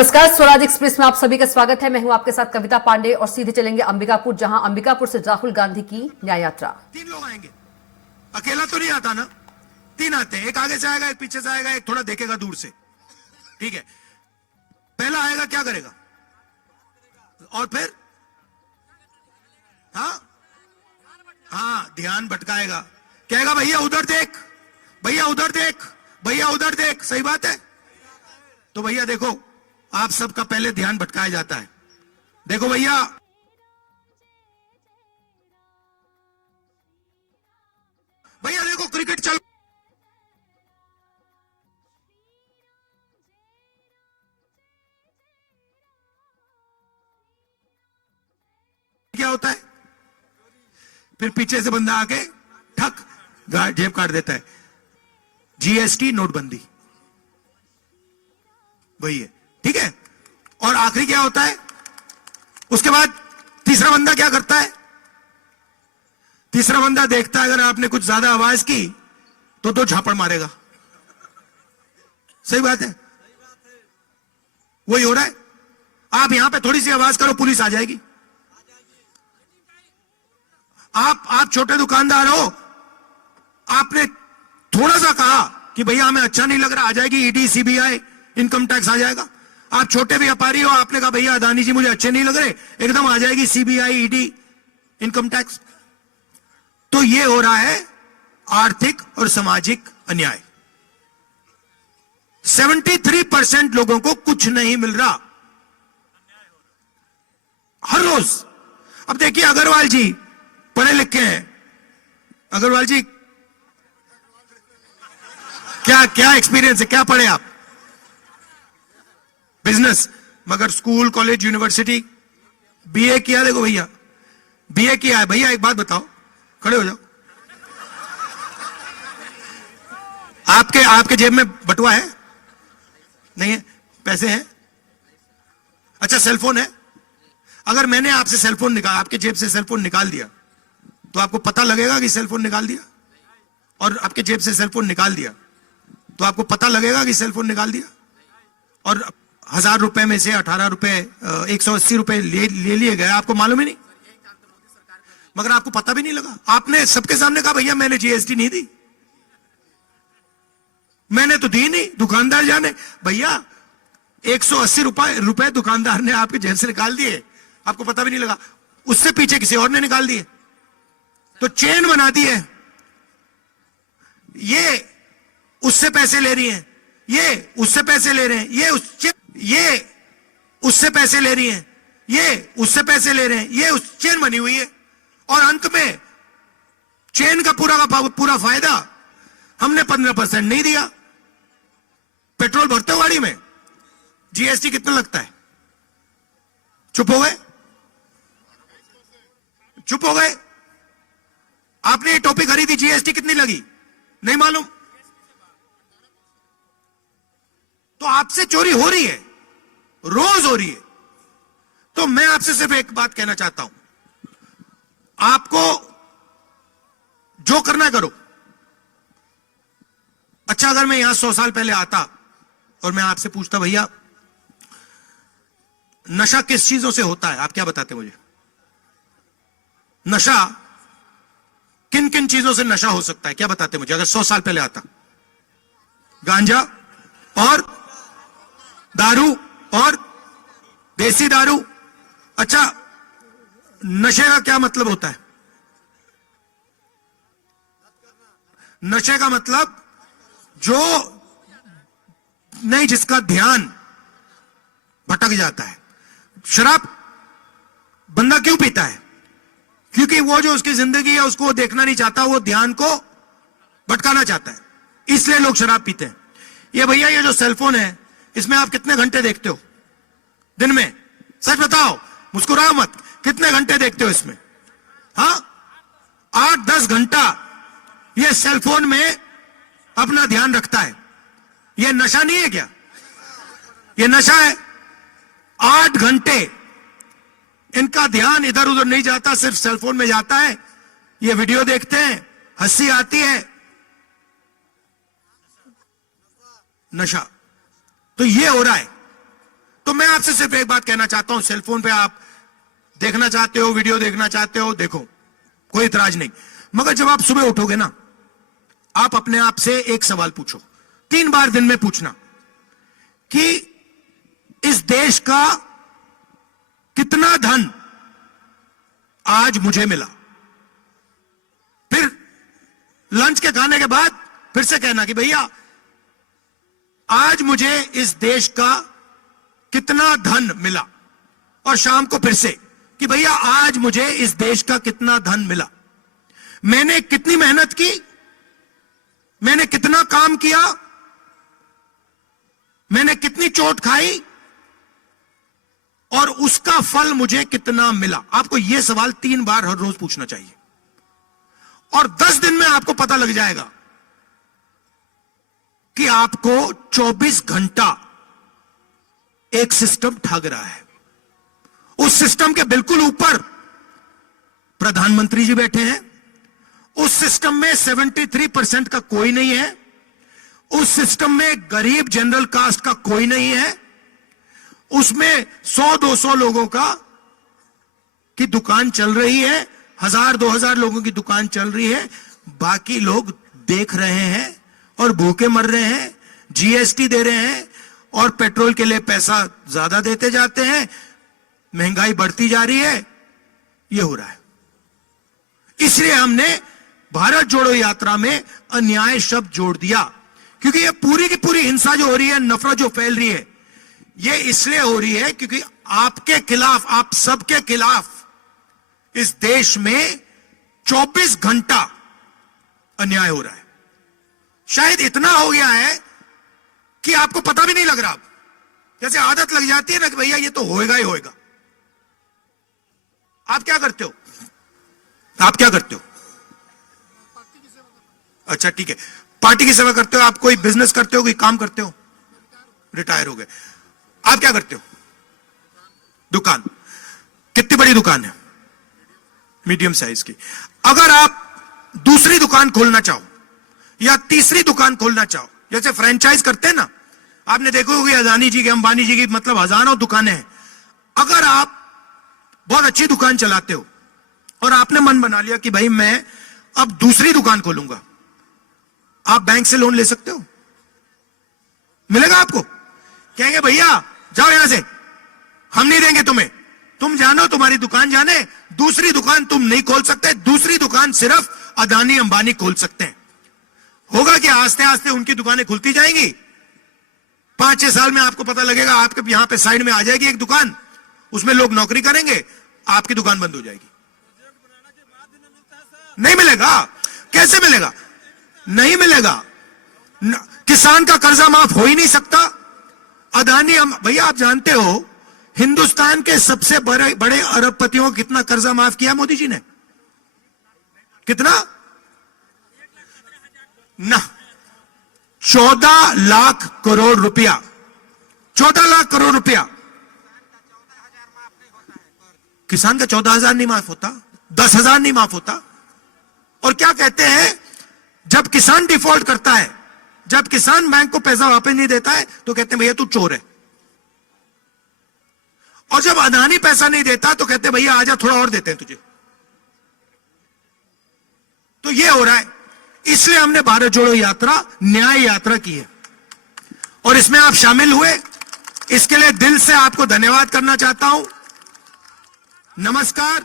नमस्कार, स्वराज एक्सप्रेस में आप सभी का स्वागत है। मैं हूं आपके साथ कविता पांडे और सीधे चलेंगे अंबिकापुर, जहां अंबिकापुर से राहुल गांधी की न्याय यात्रा। 3 लोग आएंगे, अकेला तो नहीं आता ना, 3 आते हैं। एक आगे से आएगा, एक पीछे से आएगा, एक थोड़ा देखेगा दूर से। ठीक है, पहला आएगा क्या करेगा और फिर हाँ ध्यान भटकाएगा, कहेगा भैया उधर देख, भैया उधर देख, भैया उधर देख। सही बात है। तो भैया देखो, आप सबका पहले ध्यान भटकाया जाता है। देखो भैया, भैया देखो क्रिकेट चल, क्या होता है, फिर पीछे से बंदा आके ठक जेब काट देता है। जीएसटी नोटबंदी वही है। ठीक है, और आखिरी क्या होता है, उसके बाद तीसरा बंदा क्या करता है, तीसरा बंदा देखता है अगर आपने कुछ ज्यादा आवाज की तो 2 झापड़ मारेगा। सही बात है, वही हो रहा है। आप यहां पे थोड़ी सी आवाज करो, पुलिस आ जाएगी। आप छोटे दुकानदार हो, आपने थोड़ा सा कहा कि भैया हमें अच्छा नहीं लग रहा, आ जाएगी ईडी, सीबीआई, इनकम टैक्स आ जाएगा। आप छोटे व्यापारी हो, आपने कहा भैया अदानी जी मुझे अच्छे नहीं लग रहे, एकदम आ जाएगी सीबीआई, ईडी, इनकम टैक्स। तो ये हो रहा है आर्थिक और सामाजिक अन्याय। 73% लोगों को कुछ नहीं मिल रहा हर रोज। अब देखिए, अग्रवाल जी पढ़े लिखे हैं। अग्रवाल जी क्या एक्सपीरियंस है, क्या पढ़े आप? बिजनेस, मगर स्कूल, कॉलेज, यूनिवर्सिटी, बीए किया। देखो भैया, बीए किया है। भैया एक बात बताओ, खड़े हो जाओ। आपके जेब में बटुआ है? नहीं है? पैसे हैं? अच्छा, सेलफोन है? अगर मैंने आपसे सेलफोन निकाल, आपके जेब से सेलफोन निकाल दिया, तो आपको पता लगेगा कि सेलफोन निकाल दिया? और आपके जेब से सेलफोन निकाल दिया तो आपको पता लगेगा कि सेलफोन निकाल दिया? और 1000 रुपए में से 18 रुपए, 180 रुपए ले लिए गए, आपको मालूम ही नहीं, मगर आपको पता भी नहीं लगा। आपने सबके सामने कहा भैया मैंने जीएसटी नहीं दी, मैंने तो दी नहीं, दुकानदार जाने। भैया 180 रुपए दुकानदार ने आपके जेब से निकाल दिए, आपको पता भी नहीं लगा। उससे पीछे किसी और ने निकाल दिए, तो चेन बना दी है। ये उससे पैसे ले रही हैं, ये उससे पैसे ले रहे हैं, ये उससे पैसे ले रही हैं, ये उससे पैसे ले रहे हैं, ये उस चेन बनी हुई है। और अंत में चेन का पूरा फायदा हमने 15% नहीं दिया। पेट्रोल भरते हो गाड़ी में, जीएसटी कितना लगता है? चुप हो गए, चुप हो गए। आपने ये टोपी खरीदी, जीएसटी कितनी लगी? नहीं मालूम। तो आपसे चोरी हो रही है, रोज हो रही है। तो मैं आपसे सिर्फ एक बात कहना चाहता हूं, आपको जो करना है करो। अच्छा, अगर मैं यहां 100 साल पहले आता और मैं आपसे पूछता भैया नशा किस चीजों से होता है, आप क्या बताते मुझे? नशा किन किन चीजों से नशा हो सकता है, क्या बताते मुझे? अगर 100 साल पहले आता, गांजा और दारू और देसी दारू। अच्छा, नशे का क्या मतलब होता है? नशे का मतलब जो नहीं, जिसका ध्यान भटक जाता है। शराब बंदा क्यों पीता है? क्योंकि वो जो उसकी जिंदगी है उसको देखना नहीं चाहता, वो ध्यान को भटकाना चाहता है, इसलिए लोग शराब पीते हैं। ये भैया, ये जो सेलफोन है, इसमें आप कितने घंटे देखते हो दिन में? सच बताओ, मुस्कुराओ मत, कितने घंटे देखते हो इसमें? हाँ, 8-10 घंटा ये सेलफोन में अपना ध्यान रखता है। ये नशा नहीं है क्या? ये नशा है। 8 घंटे इनका ध्यान इधर उधर नहीं जाता, सिर्फ सेलफोन में जाता है। ये वीडियो देखते हैं, हंसी आती है, नशा। तो ये हो रहा है। तो आपसे सिर्फ एक बात कहना चाहता हूं, सेलफोन पे आप देखना चाहते हो, वीडियो देखना चाहते हो, देखो, कोई इतराज नहीं, मगर जब आप सुबह उठोगे ना, आप अपने आप से एक सवाल पूछो, 3 बार दिन में पूछना कि इस देश का कितना धन आज मुझे मिला। फिर लंच के खाने के बाद फिर से कहना कि भैया आज मुझे इस देश का कितना धन मिला, और शाम को फिर से कि भैया आज मुझे इस देश का कितना धन मिला, मैंने कितनी मेहनत की, मैंने कितना काम किया, मैंने कितनी चोट खाई, और उसका फल मुझे कितना मिला। आपको यह सवाल 3 बार हर रोज पूछना चाहिए, और 10 दिन में आपको पता लग जाएगा कि आपको 24 घंटा एक सिस्टम ठग रहा है। उस सिस्टम के बिल्कुल ऊपर प्रधानमंत्री जी बैठे हैं, उस सिस्टम में 73% का कोई नहीं है, उस सिस्टम में गरीब जनरल कास्ट का कोई नहीं है, उसमें 100-200 लोगों की दुकान चल रही है, 1000-2000 लोगों की दुकान चल रही है, बाकी लोग देख रहे हैं और भूखे मर रहे हैं, जीएसटी दे रहे हैं और पेट्रोल के लिए पैसा ज्यादा देते जाते हैं, महंगाई बढ़ती जा रही है। यह हो रहा है। इसलिए हमने भारत जोड़ो यात्रा में अन्याय शब्द जोड़ दिया, क्योंकि यह पूरी की पूरी हिंसा जो हो रही है, नफरत जो फैल रही है, यह इसलिए हो रही है क्योंकि आपके खिलाफ, आप सबके खिलाफ इस देश में 24 घंटा अन्याय हो रहा है। शायद इतना हो गया है कि आपको पता भी नहीं लग रहा, जैसे आदत लग जाती है ना कि भैया ये तो होएगा ही होएगा। आप क्या करते हो? आप क्या करते हो? अच्छा ठीक है, पार्टी की सेवा करते हो। आप कोई बिजनेस करते हो, कोई काम करते हो? रिटायर हो गए। आप क्या करते हो? दुकान। कितनी बड़ी दुकान है? मीडियम साइज की। अगर आप दूसरी दुकान खोलना चाहो या तीसरी दुकान खोलना चाहो, जैसे फ्रेंचाइज करते हैं ना, आपने देखो होगी अदानी जी की, अंबानी जी की, मतलब हजारों दुकानें हैं। अगर आप बहुत अच्छी दुकान चलाते हो और आपने मन बना लिया कि भाई मैं अब दूसरी दुकान खोलूंगा, आप बैंक से लोन ले सकते हो, मिलेगा आपको। कहेंगे भैया जाओ यहां से, हम नहीं देंगे तुम्हें, तुम जानो, तुम्हारी दुकान जाने, दूसरी दुकान तुम नहीं खोल सकते, दूसरी दुकान सिर्फ अदानी अंबानी खोल सकते हैं। होगा कि आस्ते आस्ते उनकी दुकानें खुलती जाएंगी, 5-6 साल में आपको पता लगेगा आपके यहां पे साइड में आ जाएगी एक दुकान, उसमें लोग नौकरी करेंगे, आपकी दुकान बंद हो जाएगी। नहीं मिलेगा। कैसे मिलेगा? नहीं मिलेगा। किसान का कर्जा माफ हो ही नहीं सकता। अदानी, भैया आप जानते हो हिंदुस्तान के सबसे बड़े अरबपतियों को कितना कर्जा माफ किया मोदी जी ने? कितना? ना, 14 लाख करोड़ रुपया। 14 लाख करोड़ रुपया। किसान का 14,000 नहीं माफ होता, 10,000 नहीं माफ होता। और क्या कहते हैं, जब किसान डिफॉल्ट करता है, जब किसान बैंक को पैसा वापस नहीं देता है, तो कहते हैं भैया तू चोर है। और जब अदानी पैसा नहीं देता तो कहते हैं भैया आजा थोड़ा और देते हैं तुझे। तो ये हो रहा है। इसलिए हमने भारत जोड़ो यात्रा न्याय यात्रा की है, और इसमें आप शामिल हुए, इसके लिए दिल से आपको धन्यवाद करना चाहता हूं। नमस्कार।